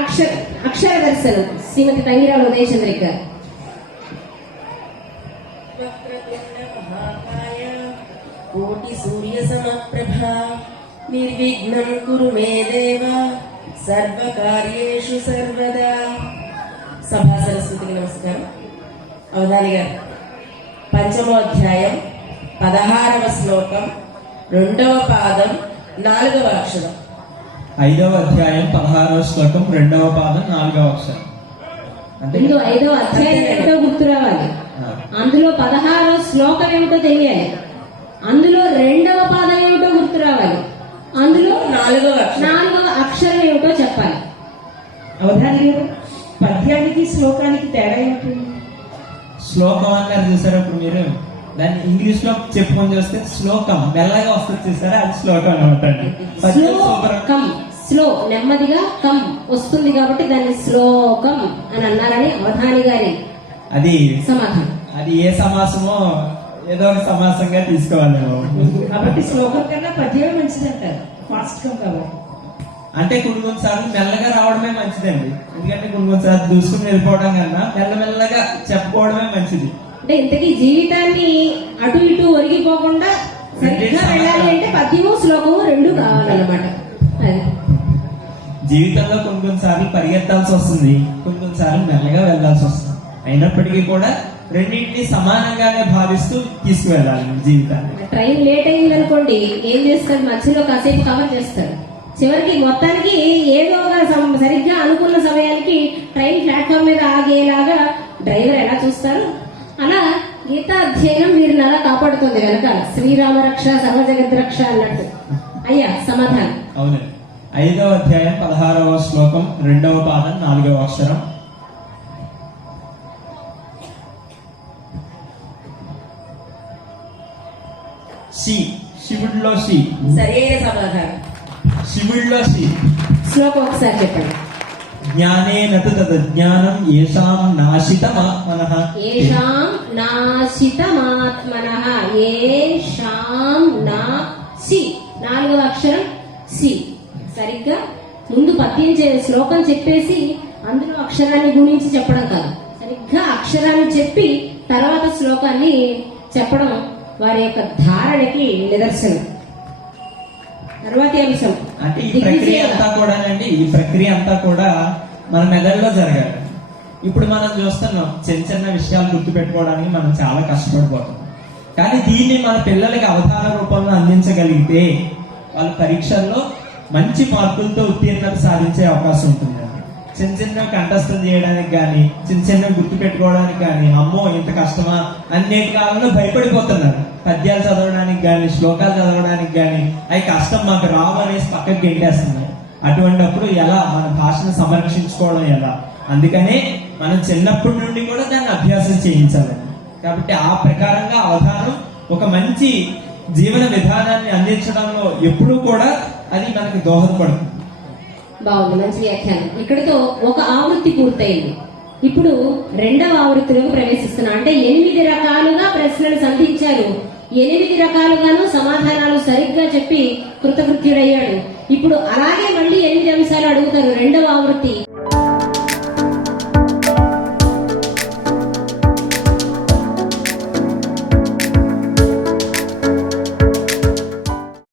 అక్షర అక్షర దర్శనం శ్రీమతి తంగిరావు ఉదయచంద్రిక. గారు కోటి సూర్య సమప్రభ నిర్విఘ్నం కురు మే దేవ. సర్వకార్యేషు సర్వదా. సభా సరస్వతికి నమస్కారం. అవధాని గారు పంచమోధ్యాయం పదహారవ శ్లోకం రెండవ పాదం నాలుగవ అక్షరం. ఐదవ అధ్యాయం పదహారవ శ్లోకం రెండవ పాదం నాలుగవ అక్షరం. అంటే ముందు ఐదో అధ్యాయం ఏమిటో గుర్తు రావాలి. అందులో పదహారో శ్లోకం ఏమిటో తెలియాలి. అందులో రెండవ పాదం ఏమిటో గుర్తు రావాలి. అందులో నాలుగవ అక్షరం. నాలుగవ అక్షరం ఏమిటో చెప్పాలి. అవధాని గారు పద్యానికి శ్లోకానికి తేడా ఏమిటి? శ్లోకం అన్నారు చూసారా మీరు? దాన్ని ఇంగ్లీష్లో చెప్పుకొని చూస్తే శ్లోకం మెల్లగా వస్తుంది చూసారా? అది శ్లోకం అనమాట స్లో కమ్ నెమ్మదిగా కమ్ వస్తుంది కాబట్టి దాన్ని శ్లోకం అని అన్నారని అవధాని గారి అది సమాధానం. అది ఏ సమాసమో ఏదో ఒక సమాసంగా తీసుకోవాలి. కాబట్టి శ్లోకం కన్నా పద్యమే మంచిది అంటారు ఫాస్ట్ కం కాబట్టి. అంటే కొన్ని సార్లు మెల్లగా రావడమే మంచిదండి. ఎందుకంటే కొన్ని సార్లు దూసుకుని వెళ్ళిపోవడం కన్నా మెల్లమెల్లగా చెప్పుకోవడమే మంచిది. అంటే ఇంతకీ జీవితాన్ని అటు ఇటు ఒరిగిపోకుండా సరిగ్గా వెళ్ళాలి అంటే పద్యము శ్లోకము రెండు కావాలన్నమాట. జీవితంలో కొన్ని కొన్ని సార్లు పరిగెత్తాల్సి వస్తుంది కొన్ని కొన్ని సార్లు మెల్లగా వెళ్ళాల్సి వస్తుంది. అయినప్పటికీ కూడా రెండింటిని సమానంగానే భావిస్తూ తీసుకువెళ్ళాలి జీవితాన్ని. ట్రైన్ లేట్ అయింది అనుకోండి ఏం చేస్తారు? మధ్యలో కాసేపు కవర్ చేస్తారు. చివరికి మొత్తానికి ఏదో సరిగ్గా అనుకున్న సమయానికి ట్రైన్ ప్లాట్ఫామ్ మీద ఆగేలాగా డ్రైవర్ ఎలా చూస్తారు? అలా గీతా అధ్యయనం వీరిని అలా కాపాడుతుంది వెనకాల. శ్రీరామ రక్ష సర్వజగద్ రక్ష అన్నట్టు. అయ్యా సమాధానం. అవునండి. ఐదవ అధ్యాయం పదహారవ శ్లోకం రెండవ పాదం నాలుగవ అక్షరం. శి శివుడిలో శి సరైన సమాధానం. శివుడిలో శి శ్లోకం ఒకసారి చెప్పండి. జ్ఞానేనతు తదజ్ఞానం ఏషాం నాశితమాత్మనః. ఏషాం నాశితమాత్మన. ఏషాం చే శ్లోకం చెప్పేసి అందులో అక్షరాన్ని గుణించి చెప్పడం కాదు. సరిగ్గా అక్షరాన్ని చెప్పి తర్వాత శ్లోకాన్ని చెప్పడం వారి యొక్క ధారణకి నిదర్శనం. తర్వాతి అంశం. అంటే ఈ ప్రక్రియ. అంతా కూడానండి ఈ ప్రక్రియ అంతా కూడా మన మెదడులో జరగాలి. ఇప్పుడు మనం చూస్తున్నాం చిన్న చిన్న విషయాలు గుర్తు పెట్టుకోవడానికి మనం చాలా కష్టపడిపోతాం. కానీ దీన్ని మన పిల్లలకి అవతార రూపంలో అందించగలిగితే వాళ్ళ పరీక్షల్లో మంచి మార్కులతో ఉత్తీర్ణత సాధించే అవకాశం ఉంటుంది. చిన్న చిన్న కంఠస్థం చేయడానికి కానీ చిన్న చిన్న గుర్తు పెట్టుకోవడానికి కానీ అమ్మో ఇంత కష్టమా? అన్నిటి కాలంలో భయపడిపోతున్నారు. పద్యాలు చదవడానికి కానీ శ్లోకాలు చదవడానికి కానీ అవి కష్టం మాకు రావు అనేసి పక్కకి గెంటేస్తున్నారు. అటువంటప్పుడు ఎలా? మన భాషను సంరక్షించుకోవడం ఎలా? అందుకనే మనం చిన్నప్పటి నుండి కూడా దాన్ని అభ్యాసం చేయించాలండి కాబట్టి ఆ ప్రకారంగా అవధానం ఒక మంచి జీవన విధానాన్ని అందించడంలో ఎప్పుడూ కూడా అది మనకి దోహదపడుతుంది బాగుంది మంచి వ్యాఖ్యానం. ఇక్కడితో ఒక ఆవృత్తి పూర్తయింది. ఇప్పుడు రెండవ ఆవృత్తిలోకి ప్రవేశిస్తున్నా. అంటే ఎనిమిది రకాలుగా ప్రశ్నలు సంధించారు. ఎనిమిది రకాలుగాను సమాధానాలు సరిగ్గా చెప్పి కృతకృత్యుడయ్యాడు. ఇప్పుడు అలాగే మళ్ళీ ఎనిమిది అంశాలు అడుగుతారు రెండవ ఆవృత్తి.